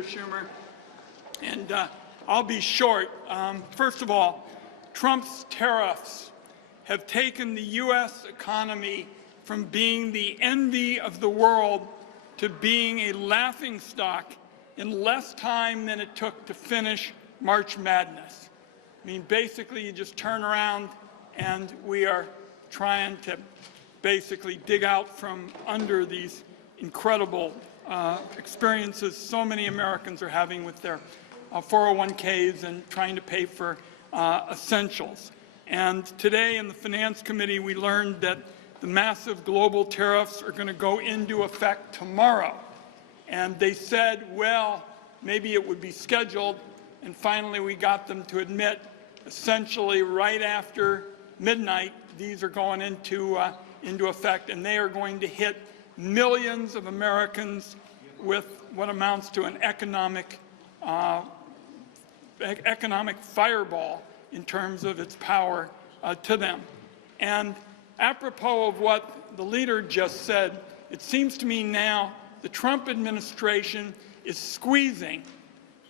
Leader Schumer. And I'll be short. First of all, Trump's tariffs have taken the U.S. economy from being the envy of the world to being a laughingstock in less time than it took to finish March Madness. I mean, basically, you just turn around and we are trying to basically dig out from under these incredible experiences so many Americans are having with their 401ks and trying to pay for essentials. And today in the Finance Committee, we learned that the massive global tariffs are going to go into effect tomorrow. And they said, well, maybe it would be scheduled. And finally, we got them to admit, essentially right after midnight, these are going into effect, and they are going to hit millions of Americans with what amounts to an economic fireball in terms of its power to them. And apropos of what the leader just said, it seems to me now the Trump administration is squeezing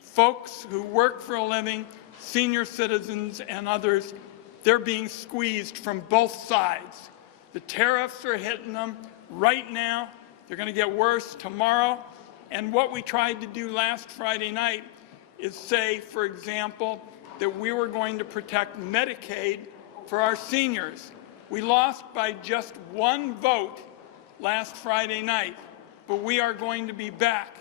folks who work for a living, senior citizens and others. They're being squeezed from both sides. The tariffs are hitting them right now. They're going to get worse tomorrow. And what we tried to do last Friday night is say, for example, that we were going to protect Medicaid for our seniors. We lost by just one vote last Friday night, but we are going to be back,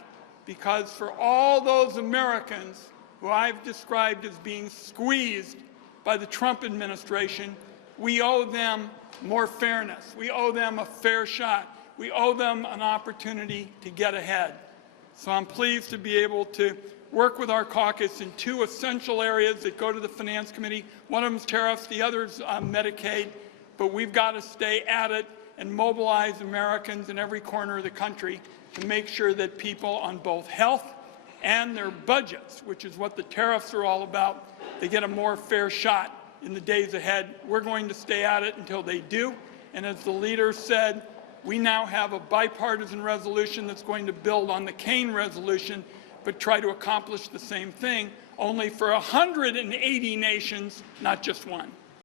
because for all those Americans who I've described as being squeezed by the Trump administration, we owe them more fairness. We owe them a fair shot. We owe them an opportunity to get ahead. So I'm pleased to be able to work with our caucus in two essential areas that go to the Finance Committee. One of them is tariffs, the other is Medicaid. But we've got to stay at it and mobilize Americans in every corner of the country to make sure that people on both health and their budgets, which is what the tariffs are all about, they get a more fair shot in the days ahead. We're going to stay at it until they do. And as the leader said, we now have a bipartisan resolution that's going to build on the Kane resolution, but try to accomplish the same thing, only for 180 nations, not just one.